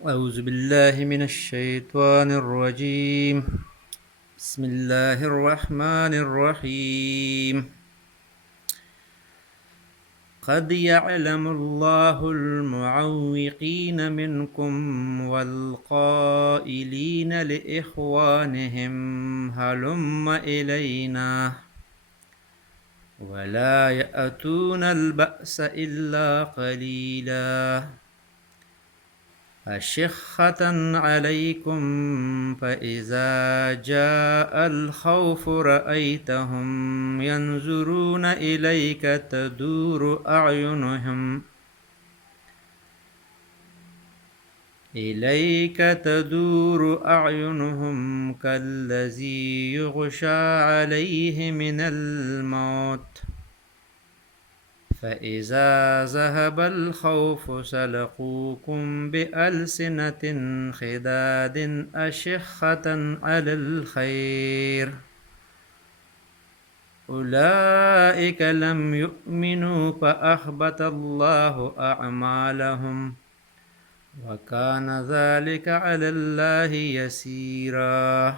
أعوذ بالله من الشيطان الرجيم. بسم الله الرحمن الرحيم. قد يعلم الله المعوقين منكم والقائلين لإخوانهم هلم إلينا ولا يأتون البأس إلا قليلا أشحة عليكم فإذا جاء الخوف رأيتهم ينظرون إليك تدور أعينهم كالذي يغشى عليه من الموت فإذا ذهب الخوف سلقوكم بألسنة خداد أشحة على الخير أولئك لم يؤمنوا فأحبط الله أعمالهم وكان ذلك على الله يسيرا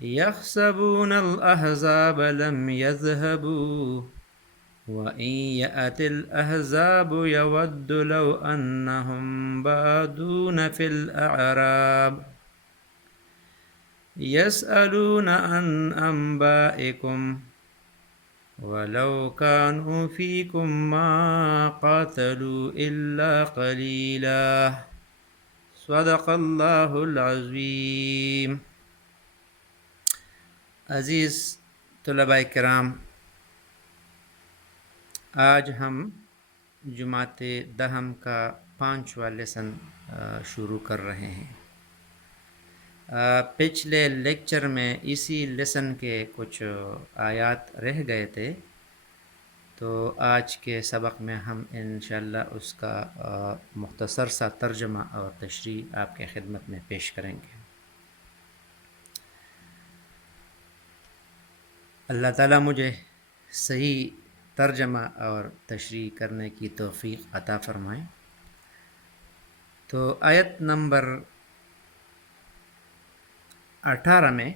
يحسبون الأحزاب لم يذهبوا وإن يأت الأحزاب يود لو أنهم بادون في الأعراب يسألون عن أنبائكم ولو كانوا فيكم ما قاتلوا إلا قليلا صدق اللہ العظیم. عزیز طلباء کرام، آج ہم جماعت دہم کا 5واں لیسن شروع کر رہے ہیں. پچھلے لیکچر میں اسی لیسن کے کچھ آیات رہ گئے تھے، تو آج کے سبق میں ہم انشاءاللہ اس کا مختصر سا ترجمہ اور تشریح آپ کے خدمت میں پیش کریں گے. اللہ تعالیٰ مجھے صحیح ترجمہ اور تشریح کرنے کی توفیق عطا فرمائیں. تو آیت نمبر 18 میں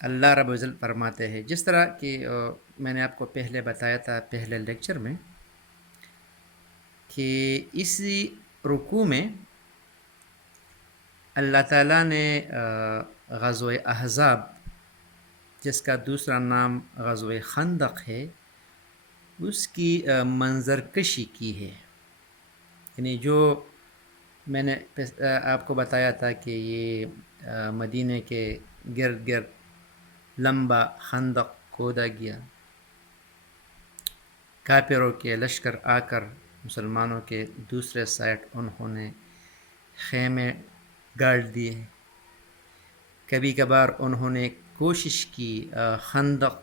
اللہ رب العزت فرماتے ہیں، جس طرح کہ میں نے آپ کو پہلے بتایا تھا پہلے لیکچر میں، کہ اسی رکوع میں اللہ تعالیٰ نے غزوہ احزاب، جس کا دوسرا نام غزوہ خندق ہے، اس کی منظر کشی کی ہے. یعنی جو میں نے آپ کو بتایا تھا کہ یہ مدینہ کے گرد گرد لمبا خندق کھودا گیا، کافروں کے لشکر آ کر مسلمانوں کے دوسرے سائڈ انہوں نے خیمے گاڑ دیے. کبھی کبھار انہوں نے کوشش کی خندق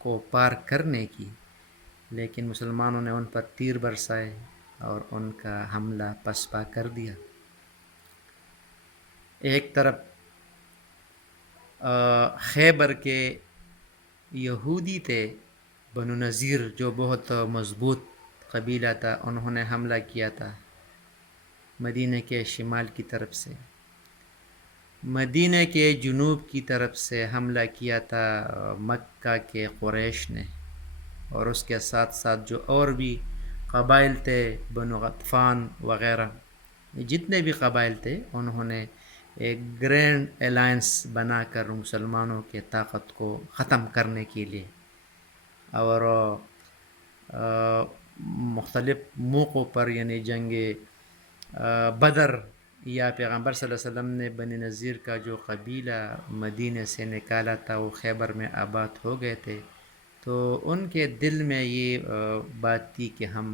کو پار کرنے کی، لیکن مسلمانوں نے ان پر تیر برسائے اور ان کا حملہ پسپا کر دیا. ایک طرف خیبر کے یہودی تھے، بنو نذیر، جو بہت مضبوط قبیلہ تھا، انہوں نے حملہ کیا تھا مدینہ کے شمال کی طرف سے. مدینہ کے جنوب کی طرف سے حملہ کیا تھا مکہ کے قریش نے، اور اس کے ساتھ ساتھ جو اور بھی قبائل تھے، بنو غطفان وغیرہ، جتنے بھی قبائل تھے، انہوں نے ایک گرینڈ الائنس بنا کر مسلمانوں کے طاقت کو ختم کرنے کے لیے، اور مختلف موقعوں پر، یعنی جنگ بدر یا پیغمبر صلی اللہ علیہ وسلم نے بنی نذیر کا جو قبیلہ مدینہ سے نکالا تھا، وہ خیبر میں آباد ہو گئے تھے. تو ان کے دل میں یہ بات تھی کہ ہم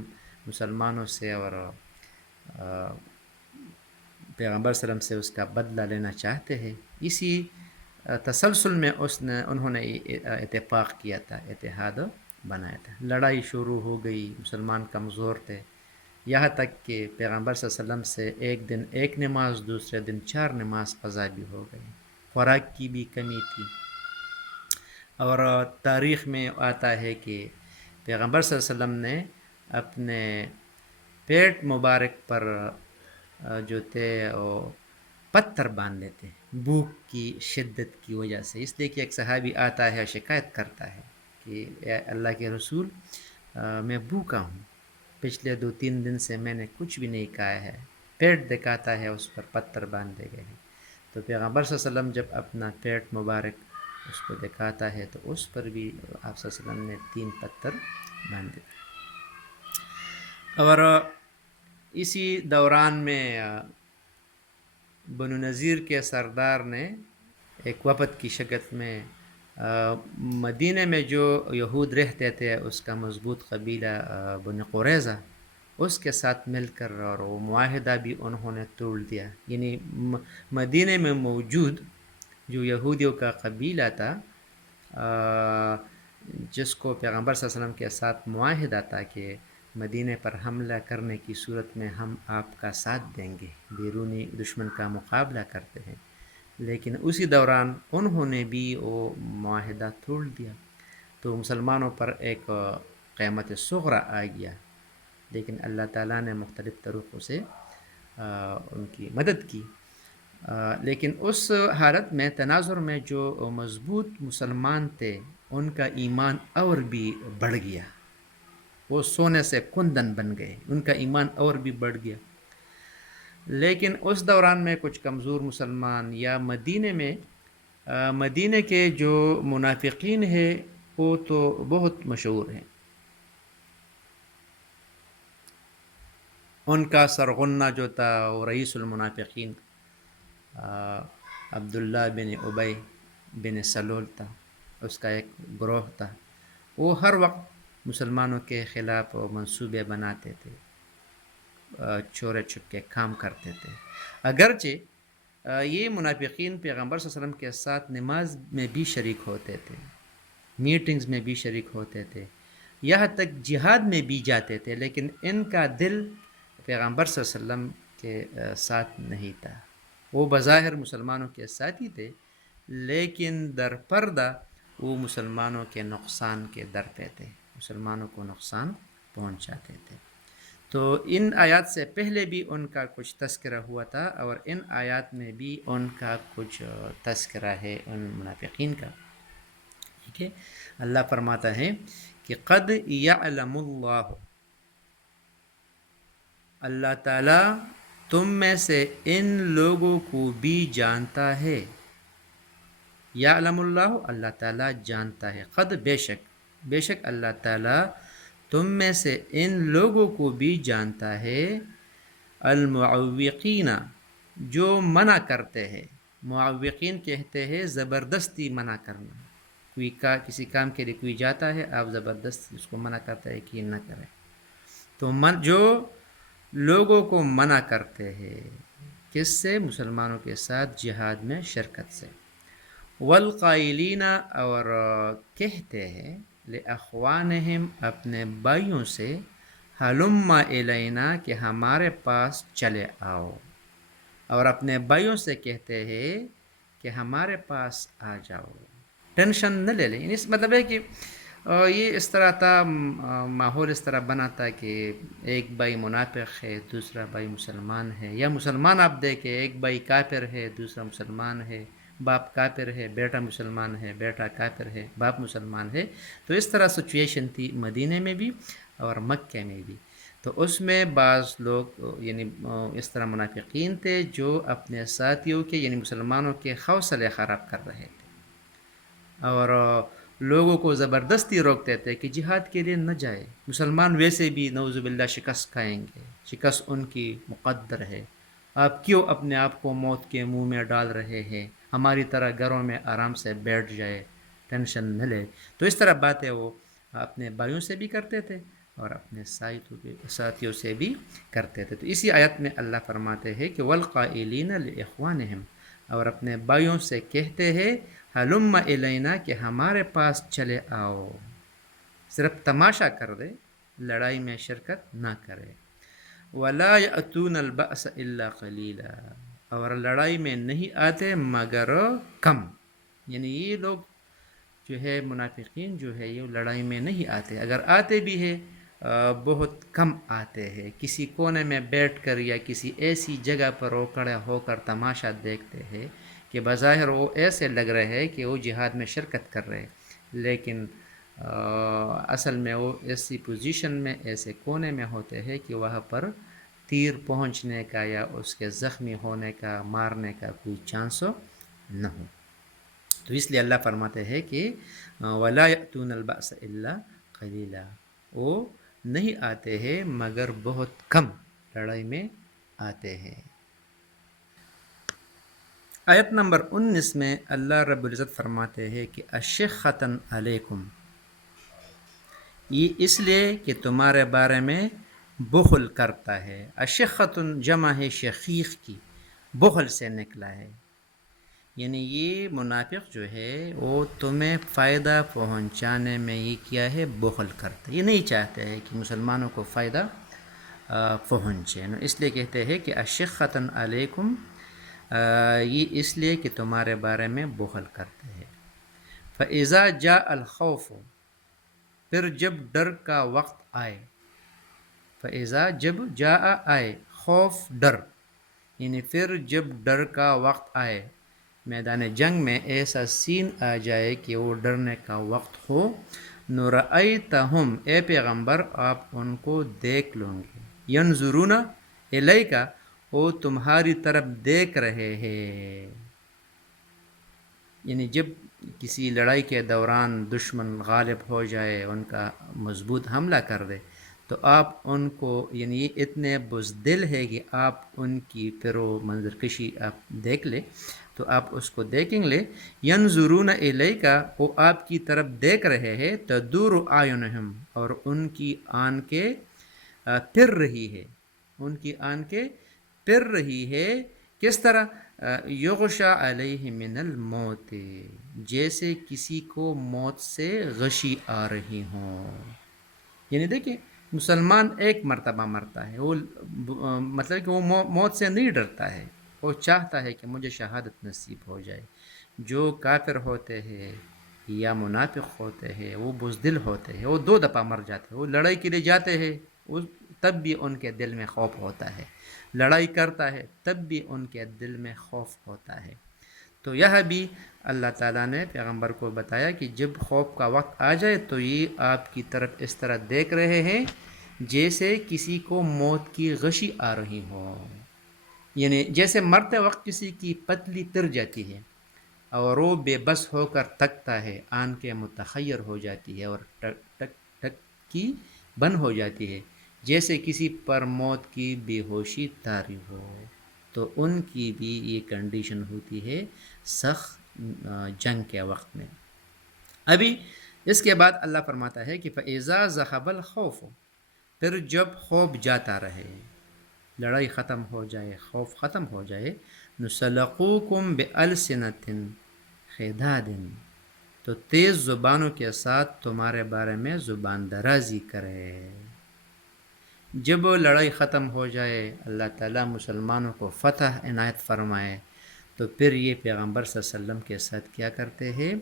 مسلمانوں سے اور پیغمبر صلی اللہ علیہ وسلم سے اس کا بدلہ لینا چاہتے ہیں. اسی تسلسل میں انہوں نے اتفاق کیا تھا، اتحاد بنایا تھا. لڑائی شروع ہو گئی، مسلمان کمزور تھے، یہاں تک کہ پیغمبر صلی اللہ علیہ وسلم سے ایک دن ایک نماز، دوسرے دن 4 نماز قضا بھی ہو گئی. خوراک کی بھی کمی تھی، اور تاریخ میں آتا ہے کہ پیغمبر صلی اللہ علیہ وسلم نے اپنے پیٹ مبارک پر جو تھے وہ پتھر باندھ لیتے بھوک کی شدت کی وجہ سے، اس لیے کہ ایک صحابی آتا ہے اور شکایت کرتا ہے کہ اے اللہ کے رسول، میں بھوکا ہوں، پچھلے 2-3 دن سے میں نے کچھ بھی نہیں کھایا ہے، پیٹ دکھاتا ہے اس پر پتھر باندھے گئے ہیں۔ تو پیغمبر صلی اللہ علیہ وسلم جب اپنا پیٹ مبارک اس کو دکھاتا ہے تو اس پر بھی آپ صلی اللہ علیہ وسلم نے 3 پتھر باندھے۔ اور اسی دوران میں بنو نذیر کے سردار نے ایک وفد کی شکل میں مدینہ میں جو یہود رہتے تھے اس کا مضبوط قبیلہ بنو قریظہ، اس کے ساتھ مل کر اور وہ معاہدہ بھی انہوں نے توڑ دیا۔ یعنی مدینہ میں موجود جو یہودیوں کا قبیلہ تھا، جس کو پیغمبر صلی اللہ علیہ وسلم کے ساتھ معاہدہ تھا کہ مدینہ پر حملہ کرنے کی صورت میں ہم آپ کا ساتھ دیں گے، بیرونی دشمن کا مقابلہ کرتے ہیں، لیکن اسی دوران انہوں نے بھی وہ معاہدہ توڑ دیا، تو مسلمانوں پر ایک قیامت صغری آ گیا۔ لیکن اللہ تعالیٰ نے مختلف طریقوں سے ان کی مدد کی، لیکن اس حالت میں تناظر میں جو مضبوط مسلمان تھے ان کا ایمان اور بھی بڑھ گیا، وہ سونے سے کندن بن گئے، ان کا ایمان اور بھی بڑھ گیا۔ لیکن اس دوران میں کچھ کمزور مسلمان یا مدینہ کے جو منافقین ہیں وہ تو بہت مشہور ہیں، ان کا سرغنہ جو تھا وہ رئیس المنافقین عبداللہ بن ابی بن سلول تھا، اس کا ایک گروہ تھا، وہ ہر وقت مسلمانوں کے خلاف منصوبے بناتے تھے، چورے چھپکے کام کرتے تھے۔ اگرچہ یہ منافقین پیغمبر صلی اللہ علیہ وسلم کے ساتھ نماز میں بھی شریک ہوتے تھے، میٹنگز میں بھی شریک ہوتے تھے، یہاں تک جہاد میں بھی جاتے تھے، لیکن ان کا دل پیغمبر صلی اللہ علیہ وسلم کے ساتھ نہیں تھا۔ وہ بظاہر مسلمانوں کے ساتھ ہی تھے، لیکن در پردہ وہ مسلمانوں کے نقصان کے در پہ تھے، مسلمانوں کو نقصان پہنچاتے تھے۔ تو ان آیات سے پہلے بھی ان کا کچھ تذکرہ ہوا تھا، اور ان آیات میں بھی ان کا کچھ تذکرہ ہے ان منافقین کا۔ ٹھیک ہے، اللہ فرماتا ہے کہ قد یعلم اللہ تعالیٰ تم میں سے ان لوگوں کو بھی جانتا ہے، یعلم اللہ تعالیٰ جانتا ہے، قد بے شک اللہ تعالیٰ تم میں سے ان لوگوں کو بھی جانتا ہے، المعوقین جو منع کرتے ہیں، معوقین کہتے ہیں زبردستی منع کرنا، کوئی کسی کام کے لیے کوئی جاتا ہے، آپ زبردستی اس کو منع کرتا ہے کہ یہ نہ کرے، تو جو لوگوں کو منع کرتے ہیں کس سے؟ مسلمانوں کے ساتھ جہاد میں شرکت سے، والقائلین اور کہتے ہیں لأخوانہم اپنے بھائیوں سے، ہلم الینا کہ ہمارے پاس چلے آؤ، اور اپنے بھائیوں سے کہتے ہیں کہ ہمارے پاس آ جاؤ، ٹینشن نہ لے لیں۔ اس مطلب ہے کہ یہ اس طرح تھا، ماحول اس طرح بنا تھا کہ ایک بھائی منافق ہے، دوسرا بھائی مسلمان ہے، یا مسلمان آپ دیکھیں ایک بھائی کافر ہے، دوسرا مسلمان ہے، باپ کافر ہے، بیٹا مسلمان ہے، بیٹا کافر ہے، باپ مسلمان ہے، تو اس طرح سچویشن تھی مدینہ میں بھی اور مکہ میں بھی۔ تو اس میں بعض لوگ یعنی اس طرح منافقین تھے جو اپنے ساتھیوں کے یعنی مسلمانوں کے حوصلے خراب کر رہے تھے، اور لوگوں کو زبردستی روکتے تھے کہ جہاد کے لیے نہ جائے، مسلمان ویسے بھی نعوذ باللہ شکست کھائیں گے، شکست ان کی مقدر ہے، آپ کیوں اپنے آپ کو موت کے منہ میں ڈال رہے ہیں، ہماری طرح گھروں میں آرام سے بیٹھ جائے، ٹینشن نہ لے۔ تو اس طرح باتیں وہ اپنے بھائیوں سے بھی کرتے تھے اور اپنے ساتھیوں سے بھی کرتے تھے۔ تو اسی آیت میں اللہ فرماتے ہیں کہ والقائلین لإخوانہم، اور اپنے بھائیوں سے کہتے ہیں ہلم الینا کہ ہمارے پاس چلے آؤ، صرف تماشا کر دے، لڑائی میں شرکت نہ کرے، ولا یأتون البأس الا قلیلا، اور لڑائی میں نہیں آتے مگر کم، یعنی یہ لوگ جو ہے منافقین جو ہے یہ لڑائی میں نہیں آتے، اگر آتے بھی ہے بہت کم آتے ہیں. کسی کونے میں بیٹھ کر یا کسی ایسی جگہ پر وہ کھڑے ہو کر تماشا دیکھتے ہیں کہ بظاہر وہ ایسے لگ رہے ہیں کہ وہ جہاد میں شرکت کر رہے ہیں، لیکن اصل میں وہ ایسی پوزیشن میں، ایسے کونے میں ہوتے ہیں کہ وہاں پر تیر پہنچنے کا یا اس کے زخمی ہونے کا، مارنے کا کوئی چانس نہ ہو. تو اس لیے اللہ فرماتے ہیں کہ وَلَا يَأْتُونَ الْبَأْسَ إِلَّا قَلِيلًا، وہ نہیں آتے ہیں مگر بہت کم لڑائی میں آتے ہیں. آیت نمبر 19 میں اللہ رب العزت فرماتے ہیں کہ اشخۃ علیکم، یہ اس لیے کہ تمہارے بارے میں بخل کرتا ہے. اشخۃ جمع ہے شقیق کی، بخل سے نکلا ہے. یعنی یہ منافق جو ہے وہ تمہیں فائدہ پہنچانے میں یہ کیا ہے، بخل کرتا ہے. یہ نہیں چاہتے ہے کہ مسلمانوں کو فائدہ پہنچے. اس لیے کہتے ہیں کہ اشخۃ علیکم، یہ اس لیے کہ تمہارے بارے میں بخل کرتے ہیں. فَإِذَا جَاءَ الْخَوْفُ، پھر جب ڈر کا وقت آئے. فَإِذَا جب جاء آئے، خوف ڈر، یعنی پھر جب ڈر کا وقت آئے، میدان جنگ میں ایسا سین آ جائے کہ وہ ڈرنے کا وقت ہو. نُرَأَيْتَهُمْ، اے پیغمبر آپ ان کو دیکھ لوں گے. يَنْظُرُونَ إِلَيْكَ، وہ تمہاری طرف دیکھ رہے ہیں. یعنی جب کسی لڑائی کے دوران دشمن غالب ہو جائے، ان کا مضبوط حملہ کر دے، تو آپ ان کو، یعنی یہ اتنے بزدل ہے کہ آپ ان کی پھر وہ منظر کشی آپ دیکھ لیں، تو آپ اس کو دیکھیں گے. ینظرون الیک، وہ آپ کی طرف دیکھ رہے ہیں. تدور اعینہم، اور ان کی آنکھیں پھر رہی ہے. ان کی آنکھیں پھر رہی ہے. کس طرح؟ یغشا علیہ من الموت، جیسے کسی کو موت سے غشی آ رہی ہوں. یعنی دیکھیں مسلمان ایک مرتبہ مرتا ہے، وہ مطلب کہ وہ موت سے نہیں ڈرتا ہے، وہ چاہتا ہے کہ مجھے شہادت نصیب ہو جائے. جو کافر ہوتے ہیں یا منافق ہوتے ہیں وہ بزدل ہوتے ہیں، وہ 2 دفعہ مر جاتے ہیں. وہ لڑائی کے لیے جاتے ہیں، تب بھی ان کے دل میں خوف ہوتا ہے. لڑائی کرتا ہے تب بھی ان کے دل میں خوف ہوتا ہے. تو یہ بھی اللہ تعالیٰ نے پیغمبر کو بتایا کہ جب خوف کا وقت آ جائے تو یہ آپ کی طرف اس طرح دیکھ رہے ہیں جیسے کسی کو موت کی غشی آ رہی ہو. یعنی جیسے مرتے وقت کسی کی پتلی تر جاتی ہے اور وہ بے بس ہو کر تکتا ہے، آنکھیں متخیر ہو جاتی ہے اور ٹک ٹک ٹک کی بند ہو جاتی ہے، جیسے کسی پر موت کی بے ہوشی طاری ہو. تو ان کی بھی یہ کنڈیشن ہوتی ہے سخت جنگ کے وقت میں. ابھی اس کے بعد اللہ فرماتا ہے کہ فَإِذَا ذَهَبَ الْخَوْفُ، پھر جب خوف جاتا رہے، لڑائی ختم ہو جائے، خوف ختم ہو جائے. نُسَلَقُوكُمْ بِأَلْسِنَةٍ خِدَادٍ، تو تیز زبانوں کے ساتھ تمہارے بارے میں زبان درازی کرے. جب لڑائی ختم ہو جائے، اللہ تعالیٰ مسلمانوں کو فتح عنایت فرمائے، تو پھر یہ پیغمبر صلی اللہ علیہ وسلم کے ساتھ کیا کرتے ہیں؟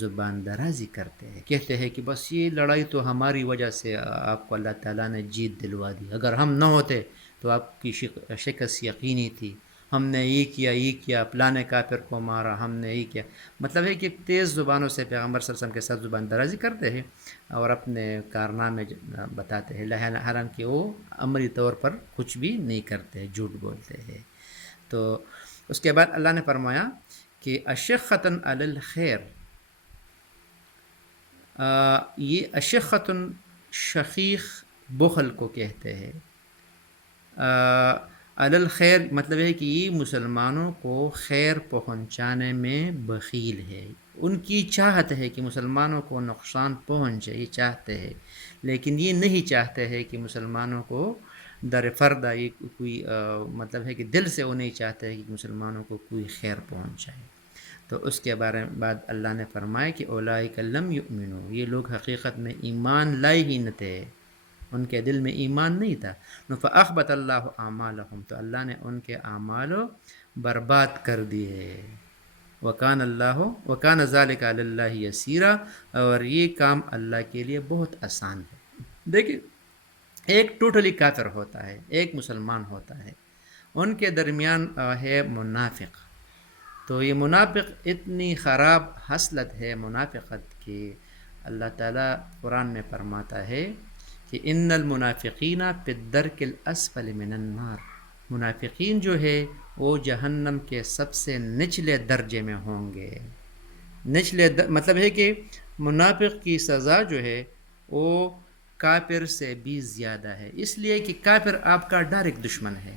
زبان درازی کرتے ہیں. کہتے ہیں کہ بس یہ لڑائی تو ہماری وجہ سے آپ کو اللہ تعالیٰ نے جیت دلوا دی، اگر ہم نہ ہوتے تو آپ کی شکست یقینی تھی. ہم نے یہ کیا پلانے کافر کو مارا، ہم نے یہ کیا. مطلب ہے کہ تیز زبانوں سے پیغمبر صلی اللہ علیہ وسلم کے ساتھ زبان درازی کرتے ہیں اور اپنے کارنامے بتاتے ہیں، حالانکہ وہ عملی طور پر کچھ بھی نہیں کرتے، جھوٹ بولتے ہیں. تو اس کے بعد اللہ نے فرمایا کہ اشخۃ علی الخیر، یہ اشخۃ شقیق بخل کو کہتے ہیں. علی الخیر مطلب ہے کہ یہ مسلمانوں کو خیر پہنچانے میں بخیل ہے. ان کی چاہت ہے کہ مسلمانوں کو نقصان پہنچے، یہ چاہتے ہیں، لیکن یہ نہیں چاہتے ہیں کہ مسلمانوں کو در فردہ، یہ کوئی مطلب ہے کہ دل سے وہ نہیں چاہتے ہیں کہ مسلمانوں کو کوئی خیر پہنچائے. تو اس کے بارے میں بعد اللہ نے فرمایا کہ اولئک لم یؤمنوا، یہ لوگ حقیقت میں ایمان لائے ہی نہ تھے، ان کے دل میں ایمان نہیں تھا. فاحبط اللہ اعمالهم، تو اللہ نے ان کے اعمال برباد کر دیے. وکان ذلک علی اللہ یسیرا، اور یہ کام اللہ کے لیے بہت آسان ہے. دیکھیں ایک ٹوٹلی کافر ہوتا ہے، ایک مسلمان ہوتا ہے، ان کے درمیان ہے منافق۔ تو یہ منافق اتنی خراب حسلت ہے منافقت کی، اللہ تعالیٰ قرآن میں فرماتا ہے کہ ان المنافقین فی الدرک الاسفل من النار، منافقین جو ہے وہ جہنم کے سب سے نچلے درجے میں ہوں گے۔ مطلب ہے کہ منافق کی سزا جو ہے وہ کافر سے بھی زیادہ ہے، اس لیے کہ کافر آپ کا ڈائریکٹ دشمن ہے،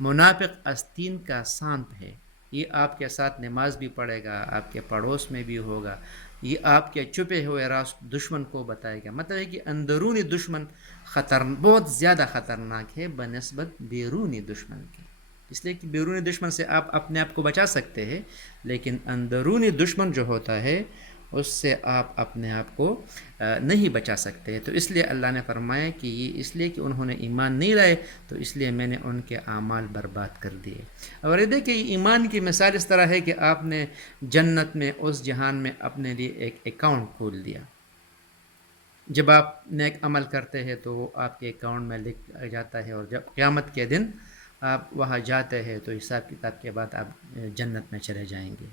منافق آستین کا سانپ ہے، یہ آپ کے ساتھ نماز بھی پڑھے گا، آپ کے پڑوس میں بھی ہوگا، یہ آپ کے چھپے ہوئے راز دشمن کو بتائے گا۔ مطلب ہے کہ اندرونی دشمن بہت زیادہ خطرناک ہے بنسبت بیرونی دشمن کے، اس لیے کہ بیرونی دشمن سے آپ اپنے آپ کو بچا سکتے ہیں، لیکن اندرونی دشمن جو ہوتا ہے اس سے آپ اپنے آپ کو نہیں بچا سکتے۔ تو اس لیے اللہ نے فرمایا کہ یہ اس لیے کہ انہوں نے ایمان نہیں لائے تو اس لیے میں نے ان کے اعمال برباد کر دیے۔ اور یہ دیکھیں ایمان کی مثال اس طرح ہے کہ آپ نے جنت میں اس جہان میں اپنے لیے ایک اکاؤنٹ کھول دیا، جب آپ نیک عمل کرتے ہیں تو وہ آپ کے اکاؤنٹ میں لکھ جاتا ہے، اور جب قیامت کے دن آپ وہاں جاتے ہیں تو حساب کتاب کے بعد آپ جنت میں چلے جائیں گے۔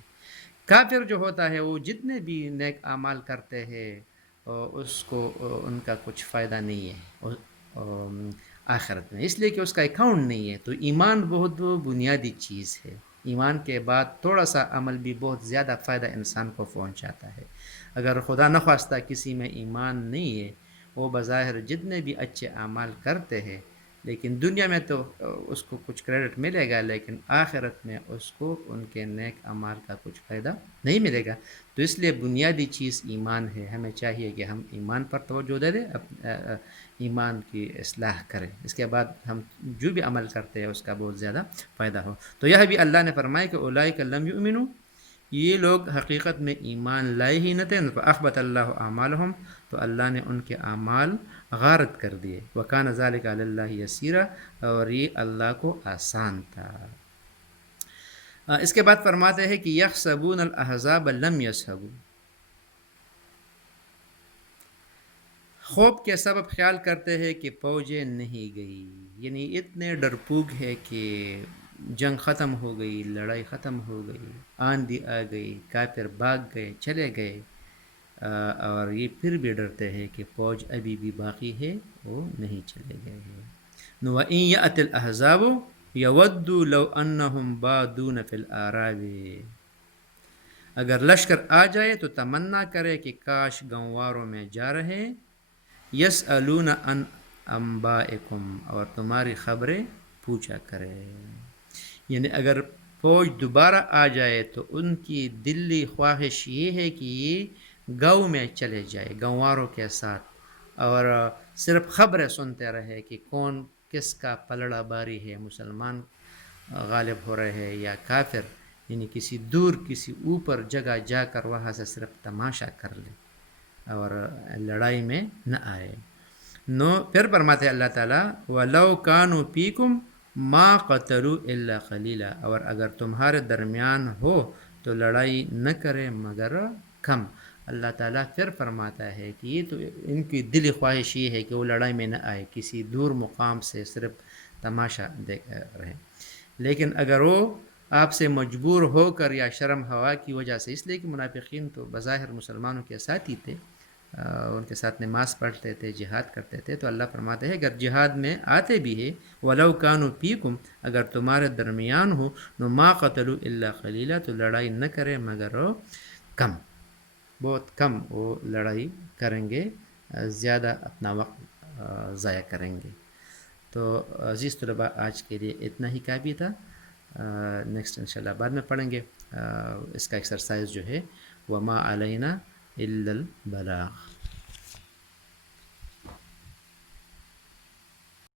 کافر جو ہوتا ہے وہ جتنے بھی نیک اعمال کرتے ہیں اس کو ان کا کچھ فائدہ نہیں ہے آخرت میں، اس لیے کہ اس کا اکاؤنٹ نہیں ہے۔ تو ایمان بہت بنیادی چیز ہے، ایمان کے بعد تھوڑا سا عمل بھی بہت زیادہ فائدہ انسان کو پہنچاتا ہے۔ اگر خدا نخواستہ کسی میں ایمان نہیں ہے، وہ بظاہر جتنے بھی اچھے اعمال کرتے ہیں لیکن دنیا میں تو اس کو کچھ کریڈٹ ملے گا، لیکن آخرت میں اس کو ان کے نیک اعمال کا کچھ فائدہ نہیں ملے گا۔ تو اس لیے بنیادی چیز ایمان ہے، ہمیں چاہیے کہ ہم ایمان پر توجہ دے دیں، ایمان کی اصلاح کریں، اس کے بعد ہم جو بھی عمل کرتے ہیں اس کا بہت زیادہ فائدہ ہو۔ تو یہ بھی اللہ نے فرمایا کہ اولئک لم یؤمنوا، یہ لوگ حقیقت میں ایمان لائے ہی نہ تھے، فاحبط اللہ اعمالهم، تو اللہ نے ان کے اعمال غارت کر دیے، وکان ذلک علی اللہ یسیرا، اور یہ اللہ کو آسان تھا۔ اس کے بعد فرماتے ہیں کہ یحسبون الاحزاب لم یذهبوا، خوف کے سبب خیال کرتے ہیں کہ فوجیں نہیں گئی، یعنی اتنے ڈرپوک ہے کہ جنگ ختم ہو گئی، لڑائی ختم ہو گئی، آندھی آ گئی، کافر بھاگ گئے، چلے گئے، اور یہ پھر بھی ڈرتے ہیں کہ فوج ابھی بھی باقی ہے، وہ نہیں چلے گئے ہیں۔ وَإِن يَأْتِ الْأَحْزَابُ يَوَدُّوا لَوْ أَنَّهُمْ بَادُونَ فِي الْأَعْرَابِ، اگر لشکر آ جائے تو تمنا کرے کہ کاش گنواروں میں جا رہے، یسألون عن انبائکم، اور تمہاری خبریں پوچھا کرے، یعنی اگر فوج دوبارہ آ جائے تو ان کی دلی خواہش یہ ہے کہ یہ گاؤں میں چلے جائے گنواروں کے ساتھ، اور صرف خبریں سنتے رہے کہ کون کس کا پلڑا باری ہے، مسلمان غالب ہو رہے ہیں یا کافر، یعنی کسی دور کسی اوپر جگہ جا کر وہاں سے صرف تماشا کر لے اور لڑائی میں نہ آئے۔ پھر فرماتے ہیں اللہ تعالیٰ وَلَوْ كَانُوا فِيكُمْ مَا قَتَلُوا إِلَّا قَلِيلًا، اور اگر تمہارے درمیان ہو تو لڑائی نہ کرے مگر کم۔ اللہ تعالیٰ پھر فرماتا ہے کہ یہ تو ان کی دلی خواہش یہ ہے کہ وہ لڑائی میں نہ آئے، کسی دور مقام سے صرف تماشا دیکھ رہے، لیکن اگر وہ آپ سے مجبور ہو کر یا شرم ہوا کی وجہ سے، اس لیے کہ منافقین تو بظاہر مسلمانوں کے ساتھ ہی تھے، ان کے ساتھ نماز پڑھتے تھے، جہاد کرتے تھے، تو اللہ فرماتے ہیں اگر جہاد میں آتے بھی ہے وَلَوْ كَانُوا فِيكُمْ، اگر تمہارے درمیان ہو، مَا قَتَلُوا إِلَّا قَلِيلًا، تو لڑائی نہ کرے مگر کم، بہت کم وہ لڑائی کریں گے، زیادہ اپنا وقت ضائع کریں گے۔ تو عزیز طلباء آج کے لیے اتنا ہی کافی تھا، نیکسٹ انشاءاللہ بعد میں پڑھیں گے۔ اس کا ایکسرسائز جو ہے وَمَا عَلَيْنَا إِلَّا الْبَلَاغُ۔